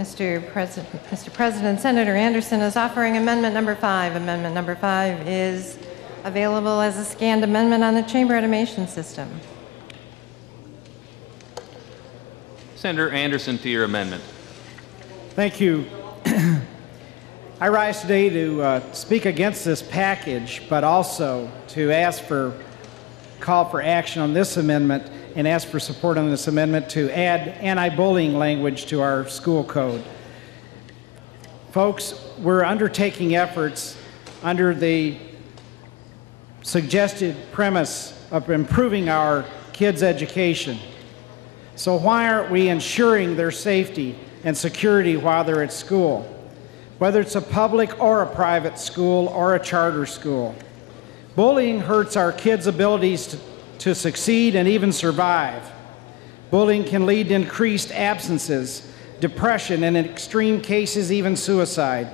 Mr. President, Senator Anderson is offering Amendment Number 5. Amendment Number 5 is available as a scanned amendment on the Chamber Automation System. Senator Anderson, to your amendment. Thank you. I rise today to speak against this package, but also to call for action on this amendment and ask for support on this amendment to add anti-bullying language to our school code. Folks, we're undertaking efforts under the suggested premise of improving our kids' education. So why aren't we ensuring their safety and security while they're at school, whether it's a public or a private school or a charter school? Bullying hurts our kids' abilities to succeed and even survive. Bullying can lead to increased absences, depression, and in extreme cases, even suicide.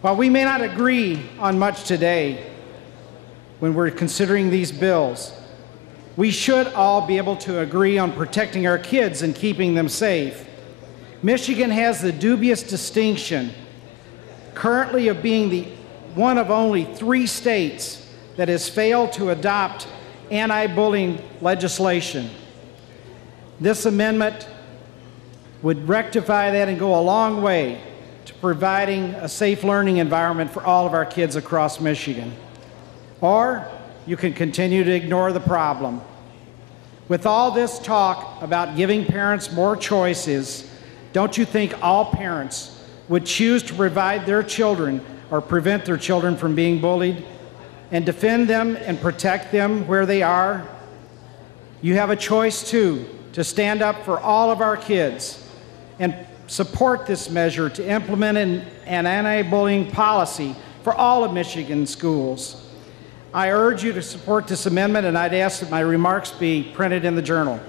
While we may not agree on much today when we're considering these bills, we should all be able to agree on protecting our kids and keeping them safe. Michigan has the dubious distinction currently of being one of only 3 states that has failed to adopt anti-bullying legislation. This amendment would rectify that and go a long way to providing a safe learning environment for all of our kids across Michigan. Or you can continue to ignore the problem. With all this talk about giving parents more choices, don't you think all parents would choose to provide their children or prevent their children from being bullied and defend them and protect them where they are? You have a choice too, to stand up for all of our kids and support this measure to implement an anti-bullying policy for all of Michigan schools. I urge you to support this amendment, and I'd ask that my remarks be printed in the Journal.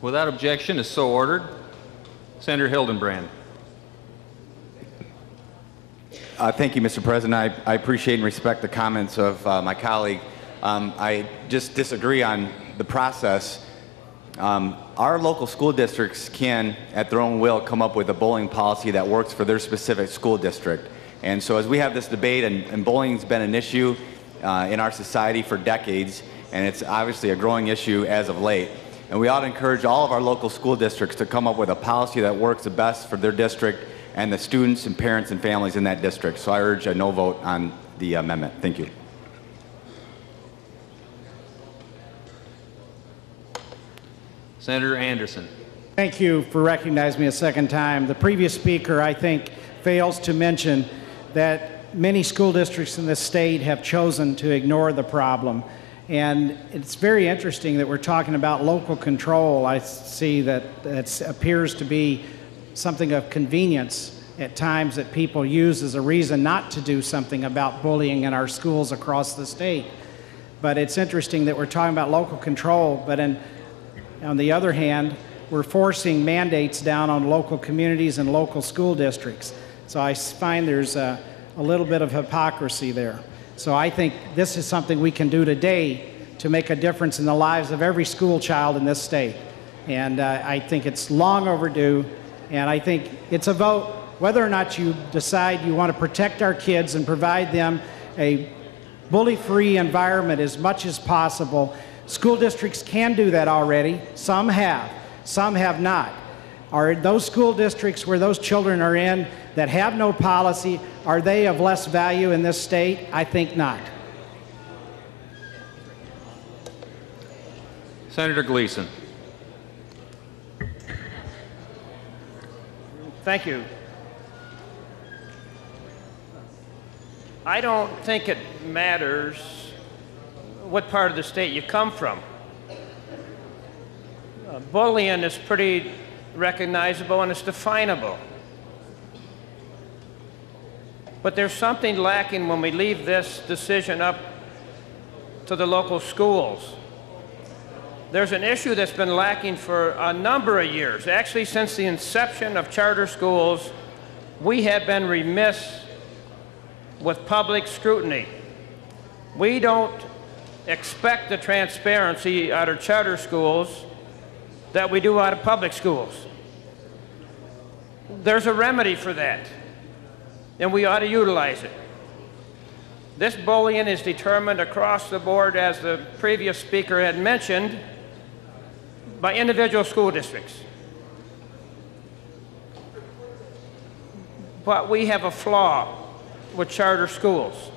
Without objection, is so ordered. Senator Hildenbrand. Thank you, Mr. President. I appreciate and respect the comments of my colleague. I just disagree on the process. Our local school districts can, at their own will, come up with a bullying policy that works for their specific school district. And so as we have this debate, and bullying's been an issue in our society for decades, and it's obviously a growing issue as of late. And we ought to encourage all of our local school districts to come up with a policy that works the best for their district and the students and parents and families in that district. So I urge a no vote on the amendment. Thank you. Senator Anderson. Thank you for recognizing me a second time. The previous speaker, I think, fails to mention that many school districts in this state have chosen to ignore the problem. And it's very interesting that we're talking about local control. I see that it appears to be something of convenience at times that people use as a reason not to do something about bullying in our schools across the state. But it's interesting that we're talking about local control, but on the other hand, we're forcing mandates down on local communities and local school districts. So I find there's a little bit of hypocrisy there. So I think this is something we can do today to make a difference in the lives of every school child in this state. And I think it's long overdue, and I think it's a vote whether or not you decide you want to protect our kids and provide them a bully-free environment as much as possible. School districts can do that already. Some have not. Are those school districts where those children are in that have no policy, are they of less value in this state? I think not. Senator Gleason. Thank you. I don't think it matters what part of the state you come from. Bullying is pretty recognizable and it's definable. But there's something lacking when we leave this decision up to the local schools. There's an issue that's been lacking for a number of years. Actually, since the inception of charter schools, we have been remiss with public scrutiny. We don't expect the transparency out of charter schools that we do out of public schools. There's a remedy for that, and we ought to utilize it. This bullying is determined across the board, as the previous speaker had mentioned, by individual school districts. But we have a flaw with charter schools.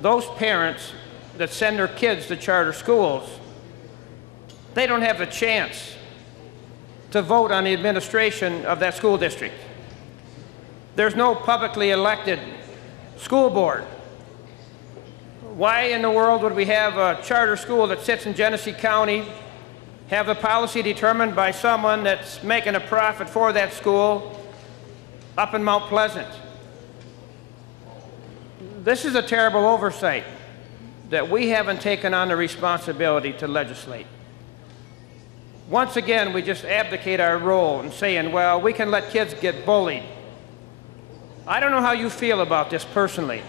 Those parents that send their kids to charter schools, they don't have the chance to vote on the administration of that school district. There's no publicly elected school board. Why in the world would we have a charter school that sits in Genesee County, have the policy determined by someone that's making a profit for that school up in Mount Pleasant? This is a terrible oversight that we haven't taken on the responsibility to legislate. Once again, we just abdicate our role in saying, well, we can let kids get bullied. I don't know how you feel about this personally,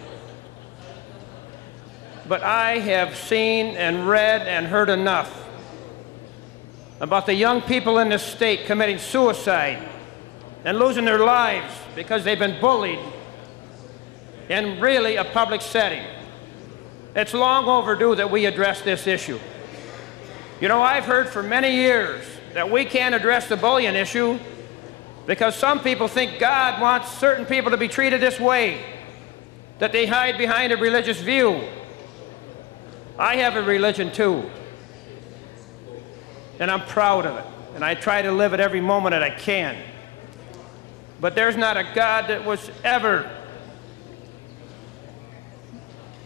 but I have seen and read and heard enough about the young people in this state committing suicide and losing their lives because they've been bullied in really a public setting. It's long overdue that we address this issue. You know, I've heard for many years that we can't address the bullying issue because some people think God wants certain people to be treated this way, that they hide behind a religious view. I have a religion too, and I'm proud of it, and I try to live it every moment that I can. But there's not a God that was ever,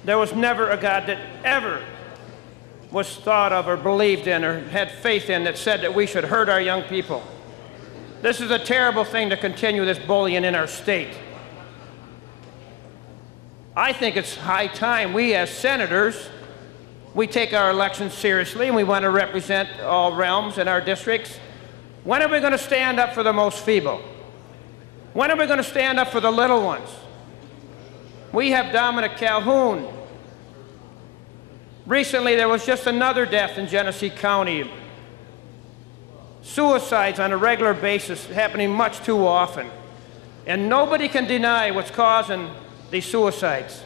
there was never a God that ever was thought of or believed in or had faith in that said that we should hurt our young people. This is a terrible thing to continue this bullying in our state. I think it's high time we as senators, we take our elections seriously and we want to represent all realms in our districts. When are we going to stand up for the most feeble? When are we going to stand up for the little ones? We have Dominic Calhoun. Recently, there was just another death in Genesee County. Suicides on a regular basis happening much too often. And nobody can deny what's causing these suicides.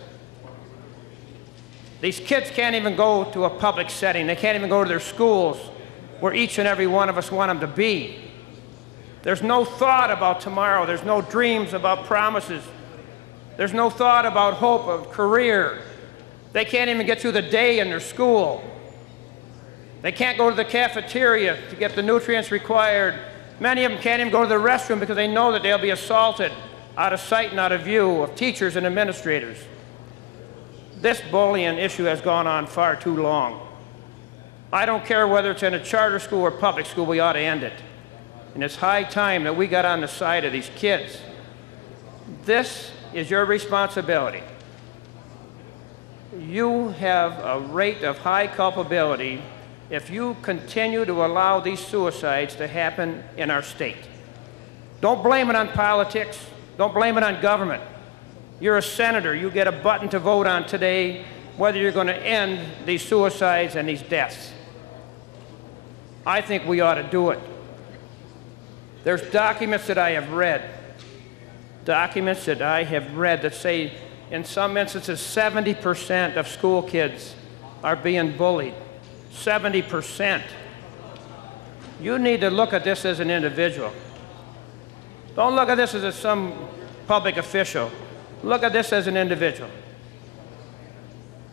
These kids can't even go to a public setting. They can't even go to their schools where each and every one of us want them to be. There's no thought about tomorrow. There's no dreams about promises. There's no thought about hope of career. They can't even get through the day in their school. They can't go to the cafeteria to get the nutrients required. Many of them can't even go to the restroom because they know that they'll be assaulted out of sight and out of view of teachers and administrators. This bullying issue has gone on far too long. I don't care whether it's in a charter school or public school, we ought to end it. And it's high time that we got on the side of these kids. This is your responsibility. You have a rate of high culpability if you continue to allow these suicides to happen in our state. Don't blame it on politics. Don't blame it on government. You're a senator. You get a button to vote on today whether you're going to end these suicides and these deaths. I think we ought to do it. There's documents that I have read that say in some instances 70% of school kids are being bullied. 70%. You need to look at this as an individual. Don't look at this as some public official. Look at this as an individual.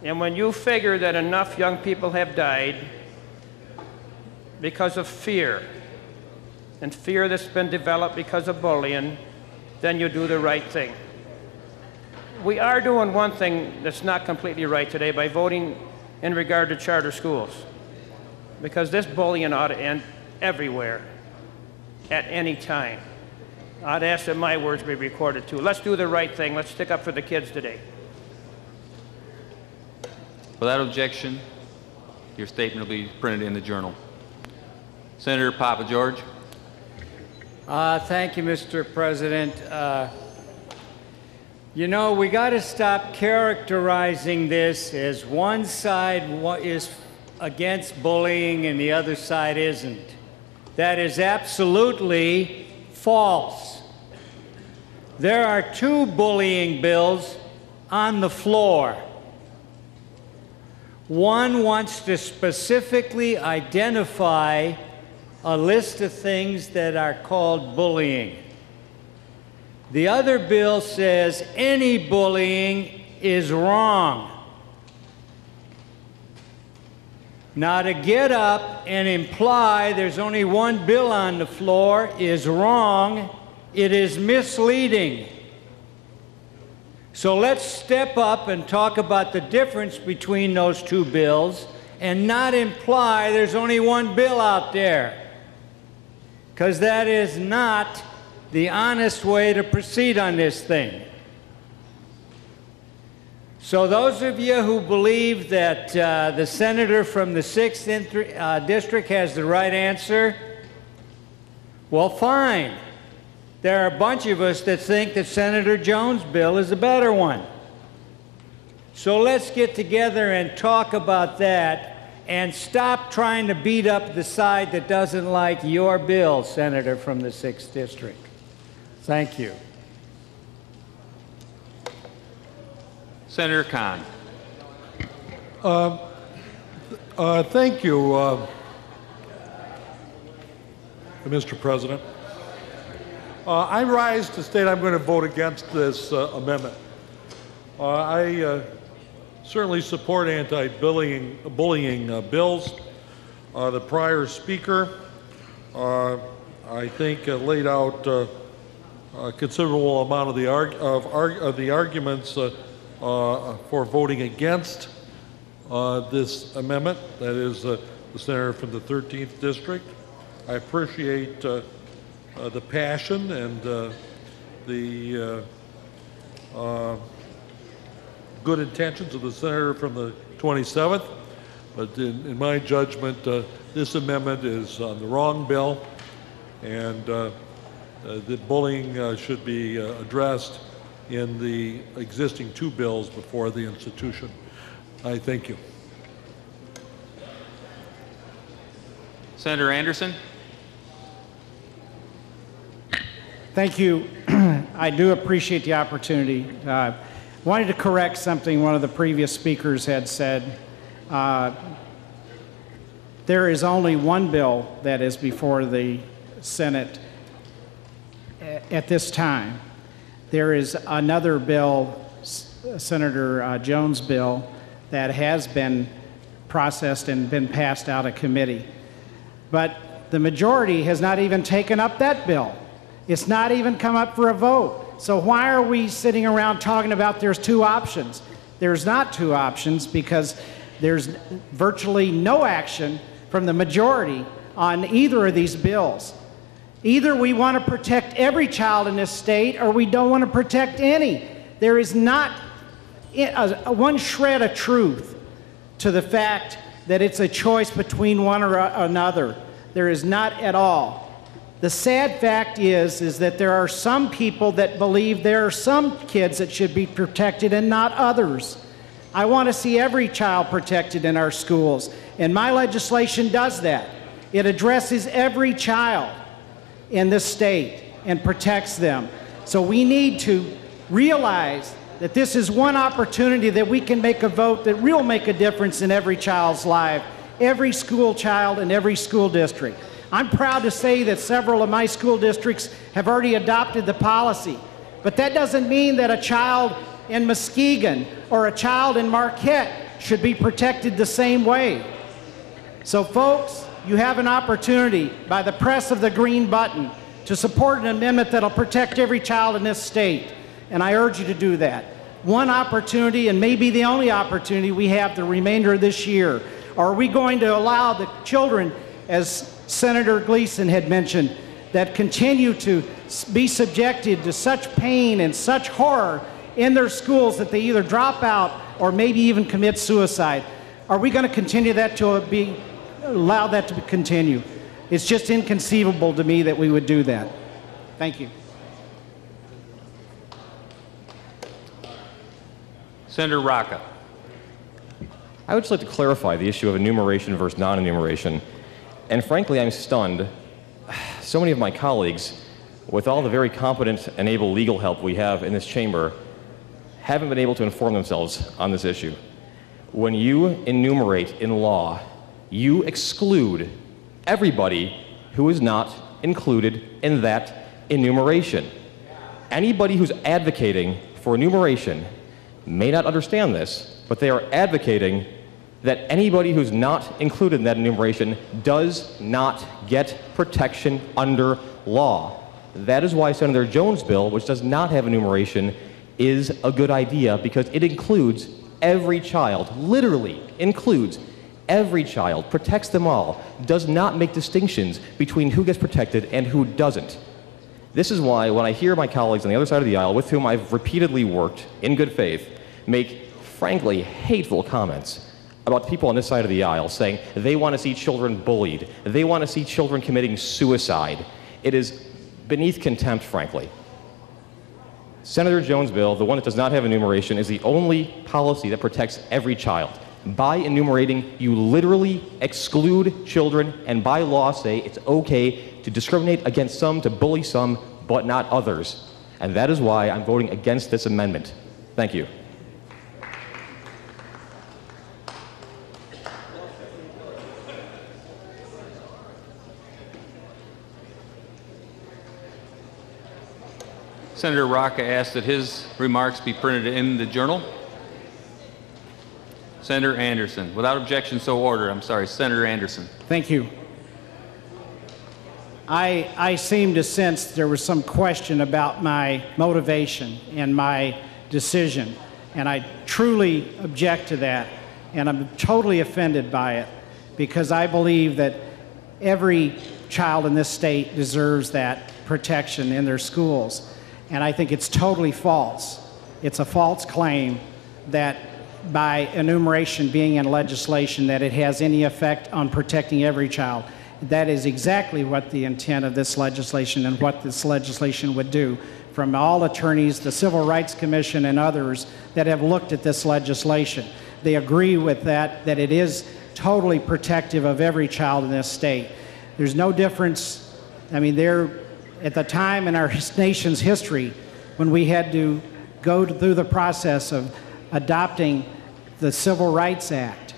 And when you figure that enough young people have died because of fear, and fear that's been developed because of bullying, then you do the right thing. We are doing one thing that's not completely right today by voting in regard to charter schools, because this bullying ought to end everywhere, at any time. I'd ask that my words be recorded too. Let's do the right thing. Let's stick up for the kids today. Without objection, your statement will be printed in the Journal. Senator Pappageorge. George. Thank you, Mr. President. You know, we got to stop characterizing this as one side is against bullying and the other side isn't. That is absolutely false. There are two bullying bills on the floor. One wants to specifically identify a list of things that are called bullying. The other bill says any bullying is wrong. Now, to get up and imply there's only one bill on the floor is wrong. It is misleading. So let's step up and talk about the difference between those two bills and not imply there's only one bill out there, because that is not the honest way to proceed on this thing. So those of you who believe that the senator from the 6th district has the right answer, well, fine. There are a bunch of us that think that Senator Jones' bill is a better one. So let's get together and talk about that and stop trying to beat up the side that doesn't like your bill, Senator from the 6th district. Thank you. Senator Khan. Thank you, Mr. President. I rise to state I'm going to vote against this amendment. I certainly support anti-bullying bills. The prior speaker, I think, laid out a considerable amount of the arguments for voting against this amendment. That is the senator from the 13th district. I appreciate the passion and the good intentions of the senator from the 27th, but in my judgment, this amendment is on the wrong bill, and that bullying should be addressed in the existing two bills before the institution. I thank you. Senator Anderson. Thank you. I do appreciate the opportunity. Wanted to correct something one of the previous speakers had said. There is only one bill that is before the Senate at this time. There is another bill, Senator Jones' bill, that has been processed and been passed out of committee. But the majority has not even taken up that bill. It's not even come up for a vote. So why are we sitting around talking about there's two options? There's not two options because there's virtually no action from the majority on either of these bills. Either we want to protect every child in this state or we don't want to protect any. There is not one shred of truth to the fact that it's a choice between one or another. There is not at all. The sad fact is that there are some people that believe there are some kids that should be protected and not others. I want to see every child protected in our schools, and my legislation does that. It addresses every child in this state and protects them. So we need to realize that this is one opportunity that we can make a vote that will make a difference in every child's life, every school child in every school district. I'm proud to say that several of my school districts have already adopted the policy, but that doesn't mean that a child in Muskegon or a child in Marquette should be protected the same way. So folks, you have an opportunity by the press of the green button to support an amendment that'll protect every child in this state, and I urge you to do that. One opportunity, and maybe the only opportunity we have the remainder of this year. Are we going to allow the children, as Senator Gleason had mentioned, that continue to be subjected to such pain and such horror in their schools that they either drop out or maybe even commit suicide? Are we going to continue that to allow that to continue? It's just inconceivable to me that we would do that. Thank you. Senator Rocca. I would just like to clarify the issue of enumeration versus non-enumeration. And frankly, I'm stunned. So many of my colleagues, with all the very competent and able legal help we have in this chamber, haven't been able to inform themselves on this issue. When you enumerate in law, you exclude everybody who is not included in that enumeration. Anybody who's advocating for enumeration may not understand this, but they are advocating that anybody who's not included in that enumeration does not get protection under law. That is why Senator Jones' bill, which does not have enumeration, is a good idea, because it includes every child, literally includes every child, protects them all, does not make distinctions between who gets protected and who doesn't. This is why when I hear my colleagues on the other side of the aisle, with whom I've repeatedly worked in good faith, make frankly hateful comments about people on this side of the aisle, saying they want to see children bullied, they want to see children committing suicide. It is beneath contempt, frankly. Senator Jones' bill, the one that does not have enumeration, is the only policy that protects every child. By enumerating, you literally exclude children, and by law say it's okay to discriminate against some, to bully some, but not others. And that is why I'm voting against this amendment. Thank you. Senator Rocca asked that his remarks be printed in the journal. Senator Anderson. Without objection, so ordered. I'm sorry, Senator Anderson. Thank you. I seem to sense there was some question about my motivation and my decision, and I truly object to that, and I'm totally offended by it, because I believe that every child in this state deserves that protection in their schools. And I think it's totally false. It's a false claim that by enumeration being in legislation that it has any effect on protecting every child. That is exactly what the intent of this legislation and what this legislation would do. From all attorneys, the Civil Rights Commission and others that have looked at this legislation, they agree with that it is totally protective of every child in this state. There's no difference. I mean, at the time in our nation's history when we had to go through the process of adopting the Civil Rights Act,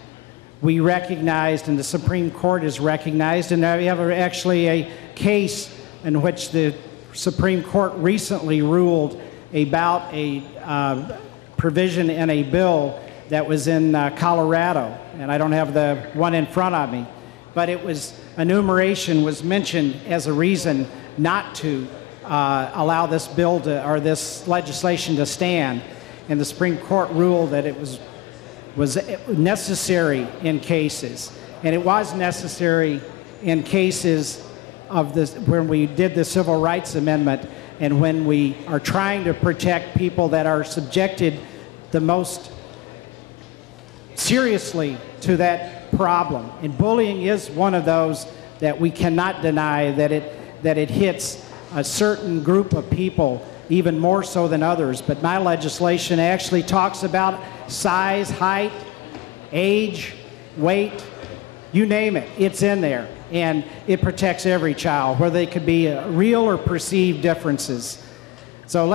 we recognized, and the Supreme Court has recognized, and we have actually a case in which the Supreme Court recently ruled about a provision in a bill that was in Colorado, and I don't have the one in front of me, but it was, enumeration was mentioned as a reason not to allow this bill to, or this legislation to stand, and the Supreme Court ruled that it was necessary in cases, and it was necessary in cases of this when we did the Civil Rights Amendment, and when we are trying to protect people that are subjected the most seriously to that problem. And bullying is one of those that we cannot deny that it hits a certain group of people even more so than others. But my legislation actually talks about size, height, age, weight, you name it, it's in there. And it protects every child, where they could be real or perceived differences. So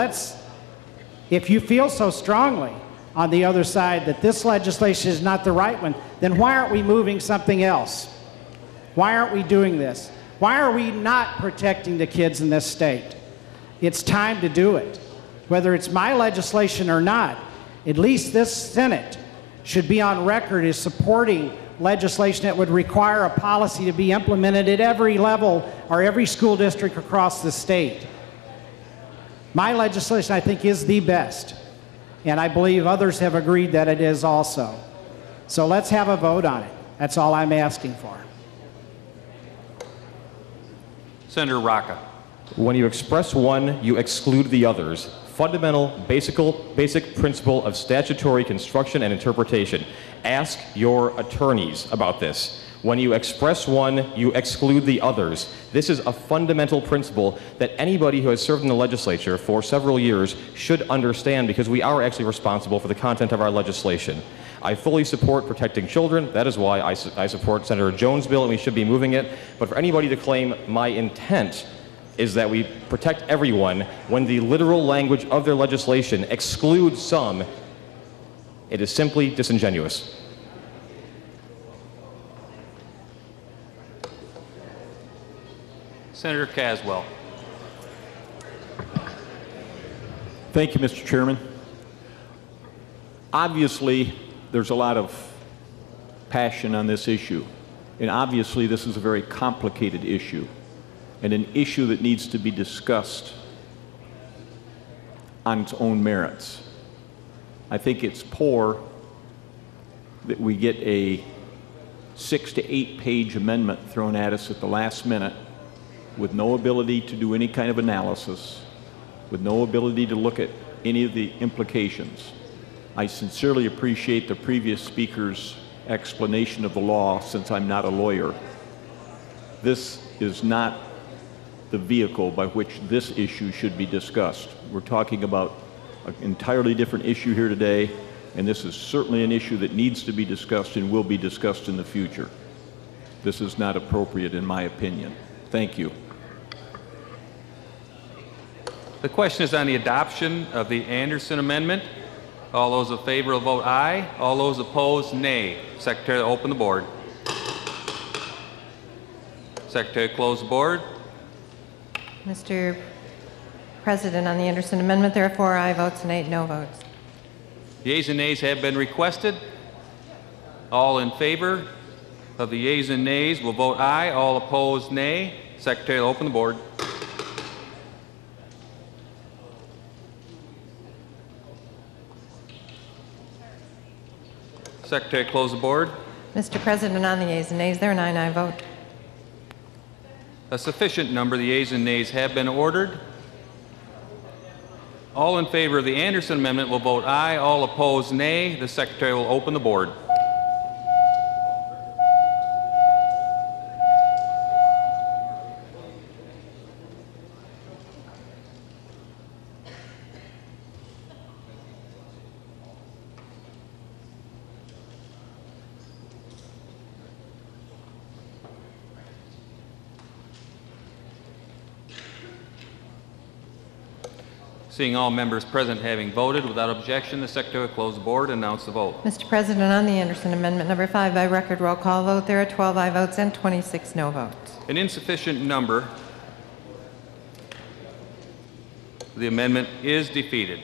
if you feel so strongly on the other side that this legislation is not the right one, then why aren't we moving something else? Why aren't we doing this? Why are we not protecting the kids in this state? It's time to do it. Whether it's my legislation or not, at least this Senate should be on record as supporting legislation that would require a policy to be implemented at every level or every school district across the state. My legislation, I think, is the best, and I believe others have agreed that it is also. So let's have a vote on it. That's all I'm asking for. Senator Rocca. When you express one, you exclude the others. Fundamental, basic principle of statutory construction and interpretation. Ask your attorneys about this. When you express one, you exclude the others. This is a fundamental principle that anybody who has served in the legislature for several years should understand, because we are actually responsible for the content of our legislation. I fully support protecting children. That is why I support Senator Jones' bill, and we should be moving it. But for anybody to claim my intent is that we protect everyone when the literal language of their legislation excludes some, it is simply disingenuous. Senator Caswell. Thank you, Mr. Chairman. Obviously, there's a lot of passion on this issue, and obviously this is a very complicated issue, and an issue that needs to be discussed on its own merits. I think it's poor that we get a 6 to 8 page amendment thrown at us at the last minute with no ability to do any kind of analysis, with no ability to look at any of the implications. I sincerely appreciate the previous speaker's explanation of the law, since I'm not a lawyer. This is not the vehicle by which this issue should be discussed. We're talking about an entirely different issue here today, and this is certainly an issue that needs to be discussed and will be discussed in the future. This is not appropriate, in my opinion. Thank you. The question is on the adoption of the Anderson Amendment. All those in favor will vote aye. All those opposed, nay. Secretary will open the board. Secretary, close the board. Mr. President, on the Anderson Amendment, there are 4 aye votes and 8 no votes. Yeas and nays have been requested. All in favor of the yeas and nays will vote aye. All opposed, nay. Secretary will open the board. Secretary, close the board. Mr. President, on the yeas and nays, there are 9 aye votes. A sufficient number of the yeas and nays have been ordered. All in favor of the Anderson Amendment will vote aye. All opposed, nay. The Secretary will open the board. Seeing all members present having voted, without objection, the Secretary will close the board and announce the vote. Mr. President, on the Anderson Amendment number 5, by record roll call vote, there are 12 aye votes and 26 no votes. An insufficient number. The amendment is defeated.